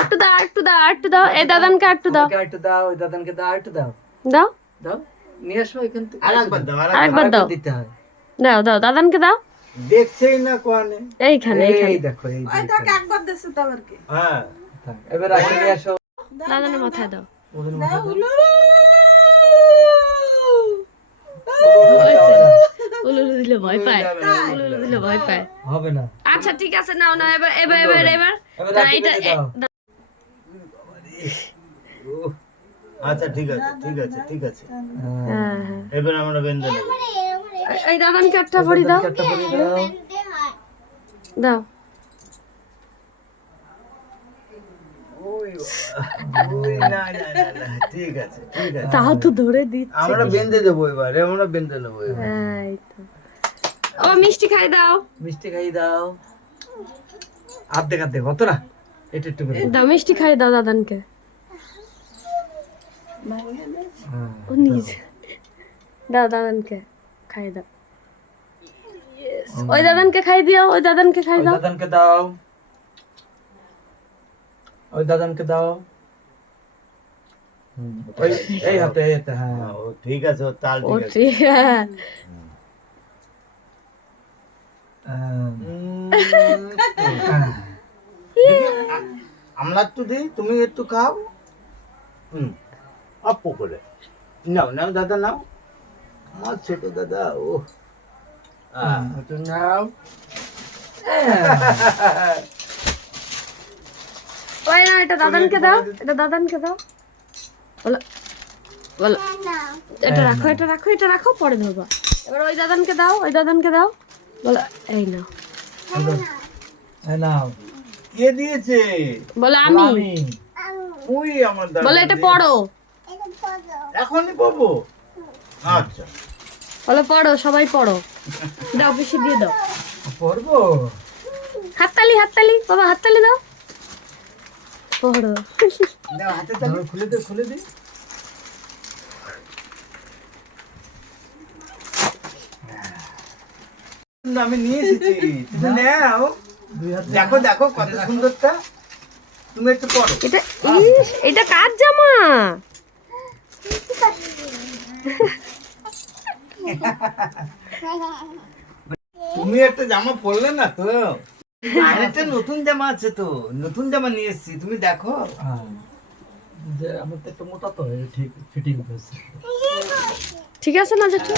একটু দাও, একটু দাও, একটু দাও, এই দাদানকে একটু দাও, একটু দাও, ওই দাদানকে দাও, একটু দাও, দাও, দাও, নিয়ে আসো এখান থেকে। আরেকবার দাও, আরেকবার দাও, দিতে হয়, দাও দাও, দাদানকে দাও, দেখছেই না কোয়ানে। এইখানে এইখানে। এই দেখো, এই ওই থাক একবার দেশে তো আবার কি হ্যাঁ থাক। এবার রাখে নিয়ে আসো। দাদানের মাথায় দাও। ওদের দাও মাথায় উলু উলুলু দিলে ভয় পায়, উলুলু দিলে ভয় পায়। হবে না, আচ্ছা ঠিক আছে, নাও নাও, এবার এবার এবার এবার এবার না, রাখে এটা নিয়ে দাও। আচ্ছা ঠিক আছে, ঠিক আছে, ঠিক আছে। হ্যাঁ হ্যাঁ। এবার আমরা বেঁধে নেবো। এই দাদানকে একটা পরি দাও, একটা পরি দাও। দাও। ওই না না না না, ঠিক আছে, ঠিক আছে। তাও তো ধরে দিচ্ছে। আমরা বেঁধে দেবো এবার, আমরা বেঁধে নেবো এবার। এই তো। ও মিষ্টি খাই দাও, মিষ্টি খাই দাও, অর্ধেক অর্ধেক, অত না, এটা একটু করে দাও। দাও মিষ্টি খাই দাও দাদানকে। হ্যাঁ। ও নিজে দাও, দাদানকে খাই দাও। ওই দাদানকে খাই দিও, ওই দাদানকে খাই ওই দাও। দাদানকে দাও, ওই দাদানকে দাও। ওই এই হাতে, এই হাতে, হ্যাঁ। ও ঠিক আছে, ও তাল ও ঠিক আছে। ঠিক হ্যাঁ। আমরা একটু দিই, তুমি একটু খাও। অল্প করে নাও, নাও দাদা, নাও। আমার ছোট দাদা, ও একটু নাও। ওই না, এটা দাদানকে দাও, এটা দাদানকে দাও। বলো বলো, এটা রাখো, এটা রাখো, এটা রাখো, পরে ধরবা। এবার ওই দাদানকে দাও, ওই দাদানকে দাও। বলো এই নাও। এই নাও। কে দিয়েছে? বলো আমি। আমি। ওই আমার দাদা। বলো এটা পড়ো। এখনই পাবো? আচ্ছা। বলো পড়ো, সবাই পড়ো। দাও, বেশি দিয়ে দাও। পড়বো। হাততালি, হাততালি, বাবা হাততালি দাও। পড়ো। দাও, হাতে ধরো, খুলে দে, খুলে দে। আমি নিয়ে এসেছি, তুমি নাও। দুই হাতে। দেখো দেখো কত সুন্দরটা। তুমি একটু পড়ো। এটা এটা কার জামা? তুমি একটা জামা পরলে না তো? আরেকটা নতুন জামা আছে তো, নতুন জামা নিয়ে এসেছি, তুমি দেখো। হ্যাঁ। যে আমার তো একটু মোটা তো, এই ঠিক ফিটিং হয়েছে। ঠিক আছে না জেঠু?